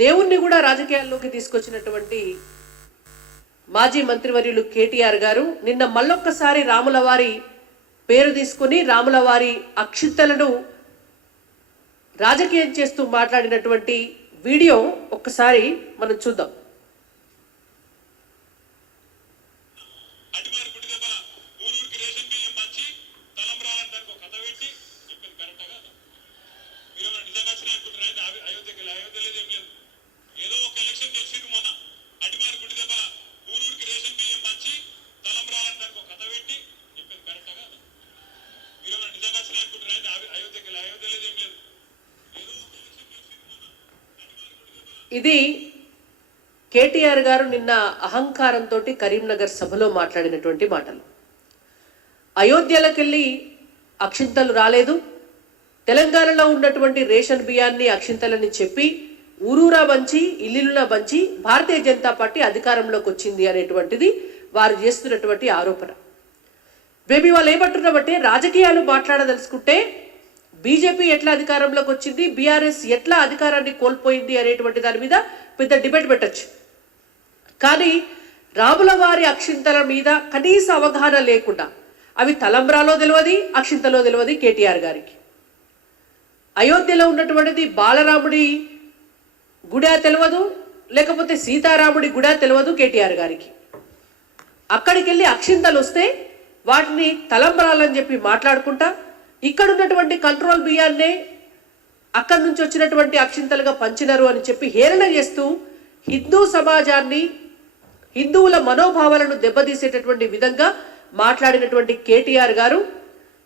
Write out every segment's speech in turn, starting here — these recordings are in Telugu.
దేవుణ్ణి కూడా రాజకీయాల్లోకి తీసుకొచ్చినటువంటి మాజీ మంత్రివర్యులు కేటీఆర్ గారు నిన్న మళ్ళొక్కసారి రాములవారి పేరు తీసుకుని రాములవారి అక్షింతలను రాజకీయం చేస్తూ మాట్లాడినటువంటి వీడియో ఒక్కసారి మనం చూద్దాం. ఇది కేటీఆర్ గారు నిన్న అహంకారంతో కరీంనగర్ సభలో మాట్లాడినటువంటి మాటలు. అయోధ్యలోకెళ్ళి అక్షింతలు రాలేదు, తెలంగాణలో ఉన్నటువంటి రేషన్ బియ్యాన్ని అక్షింతలని చెప్పి ఊరూరా పంచి ఇల్లులా పంచి భారతీయ జనతా పార్టీ అధికారంలోకి వచ్చింది అనేటువంటిది వారు చేస్తున్నటువంటి ఆరోపణ. మేము వాళ్ళు ఏమంటున్నామంటే రాజకీయాలు మాట్లాడదలుచుకుంటే బీజేపీ ఎట్లా అధికారంలోకి వచ్చింది, బీఆర్ఎస్ ఎట్లా అధికారాన్ని కోల్పోయింది అనేటువంటి దాని మీద పెద్ద డిబేట్ పెట్టచ్చు. కానీ రాములవారి అక్షింతల మీద కనీస అవగాహన లేకుండా అవి తలంబ్రాలో తెలియదు, అక్షింతలో తెలియదు కేటీఆర్ గారికి. అయోధ్యలో ఉన్నటువంటిది బాలరాముడి గుడా తెలియదు, లేకపోతే సీతారాముడి గుడా తెలియదు కేటీఆర్ గారికి. అక్కడికి వెళ్ళి అక్షింతలు వస్తే వాటిని తలంబ్రాలని చెప్పి మాట్లాడుకుంటా ఇక్కడ ఉన్నటువంటి కంట్రోల్ బియ్యాన్నే అక్కడి నుంచి వచ్చినటువంటి అక్షింతలుగా పంచినారు అని చెప్పి హేళన చేస్తూ హిందూ సమాజాన్ని, హిందువుల మనోభావాలను దెబ్బతీసేటటువంటి విధంగా మాట్లాడినటువంటి కేటీఆర్ గారు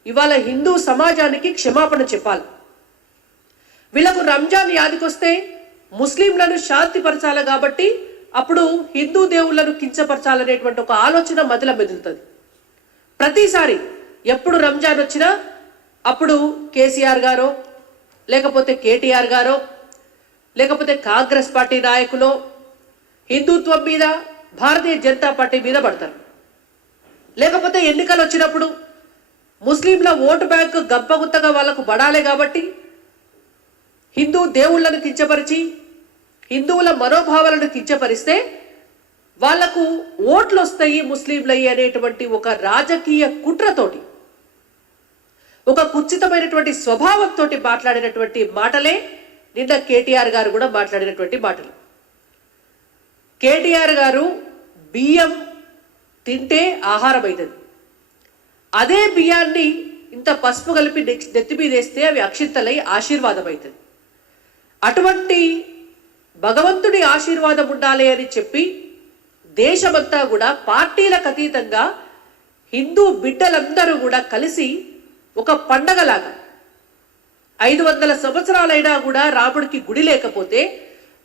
ఇవాళ హిందూ సమాజానికి క్షమాపణ చెప్పాలి. వీళ్ళకు రంజాన్ యాదికొస్తే ముస్లింలను శాంతిపరచాలి కాబట్టి అప్పుడు హిందూ దేవుళ్లను కించపరచాలనేటువంటి ఒక ఆలోచన మదిలో మెదులుతుంది. ప్రతిసారి ఎప్పుడు రంజాన్ వచ్చినా అప్పుడు కేసీఆర్ గారో లేకపోతే కేటీఆర్ గారో లేకపోతే కాంగ్రెస్ పార్టీ నాయకులు హిందుత్వం మీద భారతీయ జనతా పార్టీ మీద పడతారు. లేకపోతే ఎన్నికలు వచ్చినప్పుడు ముస్లింల ఓటు బ్యాంకు గంపగుత్తగా వాళ్ళకు పడాలి కాబట్టి హిందూ దేవుళ్లను కించపరిచి హిందువుల మనోభావాలను కించపరిస్తే వాళ్లకు ఓట్లు వస్తాయి ముస్లింలయ్యి అనేటువంటి ఒక రాజకీయ కుట్రతోటి, ఒక కుచితమైనటువంటి స్వభావంతో మాట్లాడినటువంటి మాటలే నిన్న కేటీఆర్ గారు కూడా మాట్లాడినటువంటి మాటలు. కేటీఆర్ గారు బియ్యం తింటే ఆహారం అవుతుంది, అదే బియ్యాన్ని ఇంత పసుపు కలిపి నెత్తి మీద వేస్తే అవి అక్షింతలై ఆశీర్వాదం అవుతుంది. అటువంటి భగవంతుడి ఆశీర్వాదం ఉండాలి అని చెప్పి దేశమంతా కూడా పార్టీలకు అతీతంగా హిందూ బిడ్డలందరూ కూడా కలిసి ఒక పండగలాగా 500 సంవత్సరాలైనా కూడా రాముడికి గుడి లేకపోతే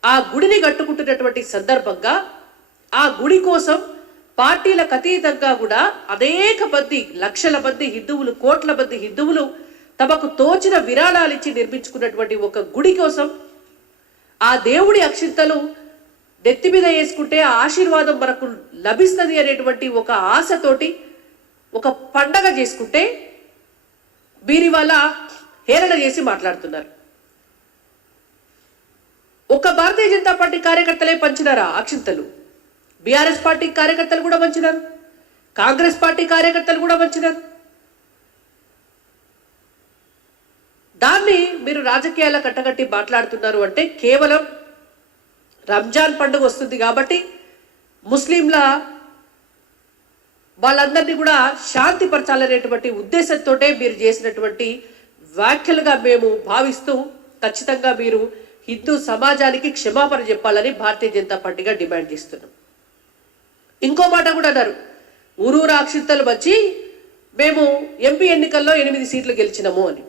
ఆ గుడిని కట్టుకుంటున్నటువంటి సందర్భంగా ఆ గుడి కోసం పార్టీలకు అతీతంగా కూడా అనేక మంది, లక్షల మంది హిందువులు, కోట్ల మంది హిందువులు తమకు తోచిన విరాళాలు ఇచ్చి నిర్మించుకున్నటువంటి ఒక గుడి కోసం ఆ దేవుడి అక్షింతలు నెత్తి మీద వేసుకుంటే ఆ ఆశీర్వాదం మనకు లభిస్తుంది అనేటువంటి ఒక ఆశతోటి ఒక పండగ చేసుకుంటే వీరి వల్ల హేళన చేసి మాట్లాడుతున్నారు. ఒక భారతీయ జనతా పార్టీ కార్యకర్తలే పంచినారా అక్షింతలు? బీఆర్ఎస్ పార్టీ కార్యకర్తలు కూడా పంచినారు, కాంగ్రెస్ పార్టీ కార్యకర్తలు కూడా పంచినారు. దాన్ని మీరు రాజకీయాల కట్టగట్టి మాట్లాడుతున్నారు అంటే కేవలం రంజాన్ పండుగ వస్తుంది కాబట్టి ముస్లింల వాళ్ళందరినీ కూడా శాంతిపరచాలనేటువంటి ఉద్దేశంతో మీరు చేసినటువంటి వ్యాఖ్యలుగా మేము భావిస్తూ ఖచ్చితంగా మీరు హిందూ సమాజానికి క్షమాపణ చెప్పాలని భారతీయ జనతా పార్టీగా డిమాండ్ చేస్తున్నాం. ఇంకో మాట కూడా అన్నారు, ఊరూరా అక్షింతలు వచ్చి మేము ఎంపీ ఎన్నికల్లో 8 సీట్లు గెలిచినాము అని.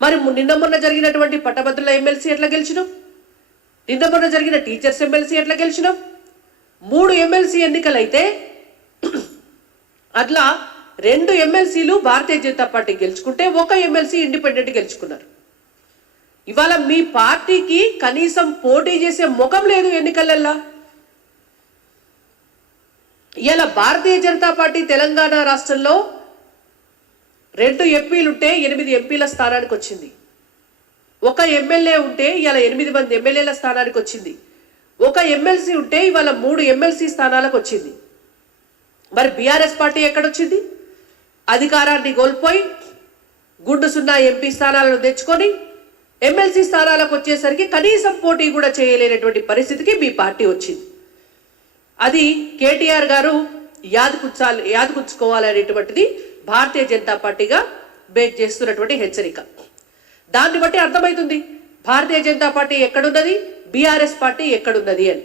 మరి నిన్న మొన్న జరిగినటువంటి పట్టభద్రుల ఎమ్మెల్సీ ఎట్లా గెలిచినాం? నిన్న మొన్న జరిగిన టీచర్స్ ఎమ్మెల్సీ ఎట్లా గెలిచినాం? 3 ఎమ్మెల్సీ ఎన్నికలైతే అట్లా 2 ఎమ్మెల్సీలు Bharatiya Janata party గెలుచుకుంటే 1 MLC independent గెలుచుకున్నారు. ఇవాళ మీ పార్టీకి కనీసం పోటీ చేసే ముఖం లేదు ఎన్నికలల్లా. ఇలా భారతీయ జనతా పార్టీ తెలంగాణ రాష్ట్రంలో 2 ఎంపీలుంటే 8 ఎంపీల స్థానానికి వచ్చింది. ఒక ఎమ్మెల్యే ఉంటే ఇవాళ 8 మంది ఎమ్మెల్యేల స్థానానికి వచ్చింది. ఒక ఎమ్మెల్సీ ఉంటే ఇవాళ 3 ఎమ్మెల్సీ స్థానాలకు వచ్చింది. మరి బీఆర్ఎస్ పార్టీ ఎక్కడొచ్చింది? అధికారాన్ని కోల్పోయి గుండు సున్నా ఎంపీ స్థానాలను తెచ్చుకొని ఎమ్మెల్సీ స్థానాలకు వచ్చేసరికి కనీసం పోటీ కూడా చేయలేనటువంటి పరిస్థితికి మీ పార్టీ వచ్చింది. అది కేటీఆర్ గారు యాదకుంచుకోవాలనేటువంటిది భారతీయ జనతా పార్టీగా బేక్ చేస్తున్నటువంటి హెచ్చరిక. దాన్ని బట్టి అర్థమవుతుంది భారతీయ జనతా పార్టీ ఎక్కడున్నది, బీఆర్ఎస్ పార్టీ ఎక్కడున్నది అని.